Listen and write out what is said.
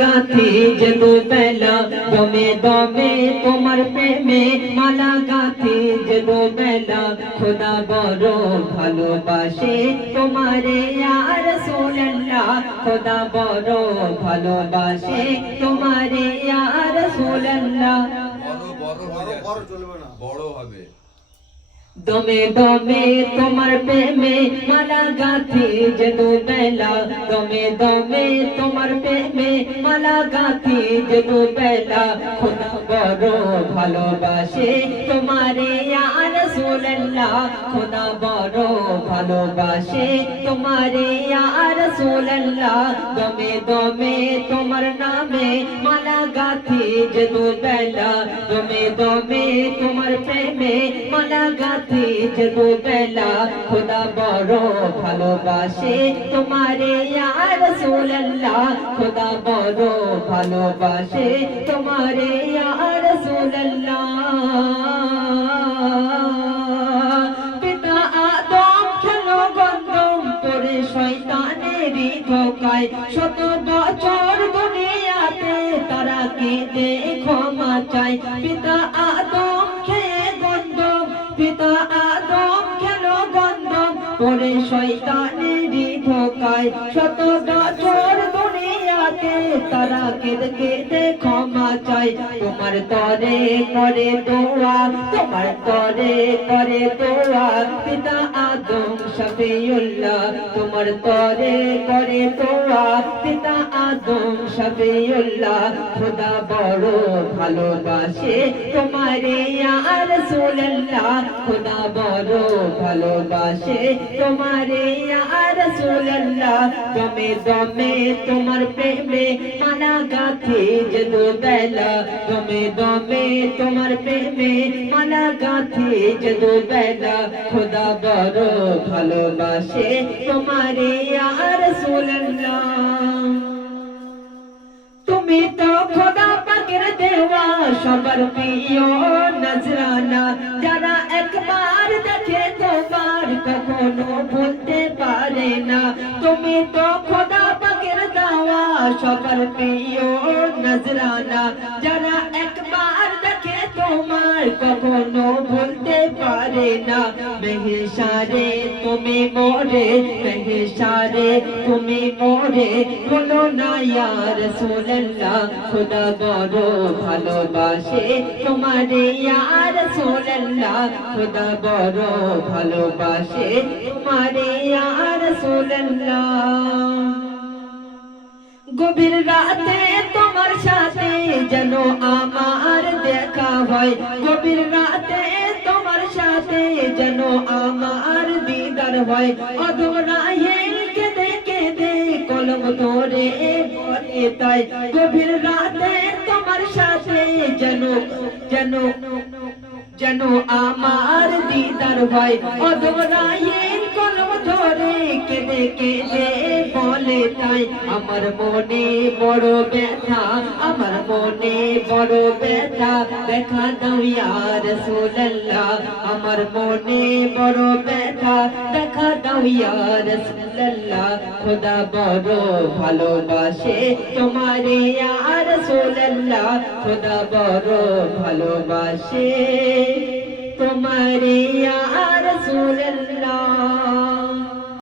গাথি যে দুবেলা দমে দমে তোমার প্রেমে মালা গাথি যে দুবেলা খোদা বড় ভালোবাসে তোমারে ইয়া রাসূলুল্লাহ খোদা বড় ভালোবাসে তোমারে ইয়া রাসূলুল্লাহ বড় চলবে না বড় হবে দমে দমে তোমার প্রেমে মালা গাথি যে দুবেলা দমে দমে তোমার প্রেমে মালা গাথি যে দুবেলা খোদা বড় ভালোবাসে তোমারে ইয়া রাসূলুল্লাহ খোদা বড় ভালোবাসে তোমারে ইয়া রাসূলুল্লাহ দমে দমে তোমার নামে মালা গাথি যে দুবেলা দমে দমে তোমার প্রেমে মালা গাথি যে দুবেলা খোদা বড় ভালোবাসে তোমারে ইয়া রাসূলুল্লাহ খোদা বড় ভালোবাসে তোমারে ইয়া রাসূলুল্লাহ পিতা আদম খেলো গন্ধম পরে শয়তানেরই ধোকায় শত বছর দুনিয়াতে তারা কেঁদে ক্ষমা চায় পিতা আদম খেয়ে গন্ধম পিতা আদম খেলো গন্ধম পরে শয়তানেরই ধোকায় শত বছর দুনিয়াতে তারা কেঁদে কেঁদে ক্ষমা চায় তোমার তরে করে দোয়া তোমার তরে করে দোয়া পিতা আদম শফিউল্লাহ তোমার তরে করে দোয়া পিতা আদম শফিউল্লাহ খোদা বড় ভালোবাসে তোমারে ইয়া রাসূলুল্লাহ খোদা বড় ভালোবাসে তোমারে ইয়া রাসূলুল্লাহ দমে দমে তোমার প্রেমে মালা গাথি যে দুবেলা দমে দমে তোমার প্রেমে মালা গাথি যে দুবেলা খোদা বড় ভালোবাসে তোমারে ইয়া রাসূলুল্লাহ তুমি তো খোদা পাকের দেওয়া সবার প্রিয় নজরানা যারা একবার দেখে তোমার কখনো ভুলতে পারে না তুমি তো খোদা পাকের দেওয়া সবার প্রিয় নজরানা যারা একবার দেখে তোমার কখনো ভুলতে পারে না মেহেশারে তুমি মোরে মেহেশারে তুমি মোরে বলো না ইয়া রাসূলুল্লাহ খোদা বড় ভালোবাসে তোমারে ইয়া রাসূলুল্লাহ খোদা বড় ভালোবাসে তোমারে ইয়া রাসূলুল্লাহ গভীর রাতে তোমার সাথে যেন আমার দেখা হয় গভীর রাতে তোমার সাথে যেন আমার দিদার হয় অদম রাহেল কেঁদে কেঁদে কলম ধরে বলে তাই গভীর রাতে তোমার সাথে যেন যেন যেন আমার দিদার হয় অদম রাহেল কলম ধরে কেঁদে কেঁদে বলে তাই আমার মনে বড় ব্যথা আমার মনে বড় ব্যথা দেখা দাও ইয়া রাসূলুল্লাহ আমার মনে বড় ব্যথা দেখা দাও ইয়া রাসূলুল্লাহ খোদা বড় ভালোবাসে তোমারে ইয়া রাসূলুল্লাহ খোদা বড় ভালোবাসে তোমারে ইয়া রাসূলুল্লাহ